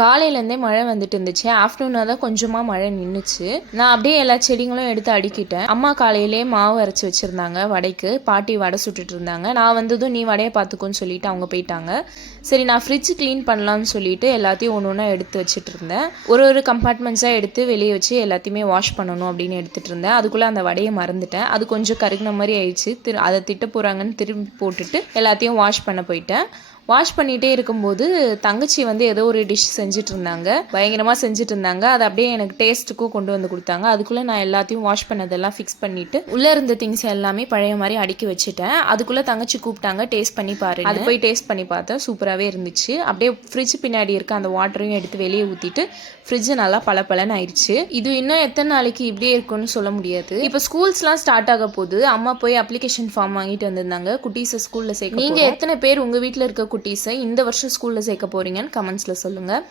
காலையிலேருந்தே மழை வந்துட்டு இருந்துச்சு. ஆஃப்டர்நூனாக தான் கொஞ்சமாக மழை நின்றுச்சு. நான் அப்படியே எல்லா செடிங்களும் எடுத்து அடுக்கிட்டேன். அம்மா காலையிலே மாவு அரைச்சி வச்சுருந்தாங்க வடைக்கு. பாட்டி வடை சுட்டுட்டு இருந்தாங்க. நான் வந்ததும் நீ வடையை பார்த்துக்கோன்னு சொல்லிட்டு அவங்க போயிட்டாங்க. சரி, நான் ஃப்ரிட்ஜ் க்ளீன் பண்ணலான்னு சொல்லிட்டு எல்லாத்தையும் ஒன்று ஒன்றா எடுத்து வச்சுட்டு இருந்தேன். ஒரு கம்பார்ட்மெண்ட்ஸாக எடுத்து வெளியே வச்சு எல்லாத்தையுமே வாஷ் பண்ணணும் அப்படின்னு எடுத்துகிட்டு இருந்தேன். அதுக்குள்ளே அந்த வடையை மறந்துட்டேன். அது கொஞ்சம் கருகின மாதிரி ஆயிடுச்சு. அதை திட்ட போகிறாங்கன்னு திரும்பி போட்டுட்டு எல்லாத்தையும் வாஷ் பண்ண போயிட்டேன். வாஷ் பண்ணிகிட்டே இருக்கும்போது தங்கச்சி ஏதோ ஒரு டிஷ் செஞ்சுட்டு இருந்தாங்க. பயங்கரமாக செஞ்சுட்டு இருந்தாங்க. அதை அப்படியே எனக்கு டேஸ்ட்டுக்கும் கொண்டு வந்து கொடுத்தாங்க. அதுக்குள்ளே நான் எல்லாத்தையும் வாஷ் பண்ணதெல்லாம் ஃபிக்ஸ் பண்ணிவிட்டு உள்ளே இருந்த திங்ஸ் எல்லாமே பழைய மாதிரி அடுக்கி வச்சுட்டேன். அதுக்குள்ளே தங்கச்சி கூப்பிட்டாங்க, டேஸ்ட் பண்ணி பாரு. அது போய் டேஸ்ட் பண்ணி பார்த்தேன். சூப்பராகவே இருந்துச்சு. அப்படியே ஃப்ரிட்ஜ் பின்னாடி இருக்க அந்த வாட்டரையும் எடுத்து வெளியே ஊற்றிட்டு ஃப்ரிட்ஜ் நல்லா பளபளன்னு ஆயிடுச்சு. இது இன்னும் எத்தனை நாளைக்கு இப்படியே இருக்குன்னு சொல்ல முடியாது. இப்போ ஸ்கூல்ஸ்லாம் ஸ்டார்ட் ஆக போகுது. அம்மா போய் அப்ளிகேஷன் ஃபார்ம் வாங்கிட்டு வந்திருந்தாங்க குட்டீஸை ஸ்கூலில் சேர்க்க. நீங்கள் எத்தனை பேர் உங்கள் வீட்டில் இருக்க குட்டீஸை இந்த வருஷம் ஸ்கூலில் சேர்க்க போகிறீங்கன்னு கமெண்ட்ஸில் சொல்லுங்கள்.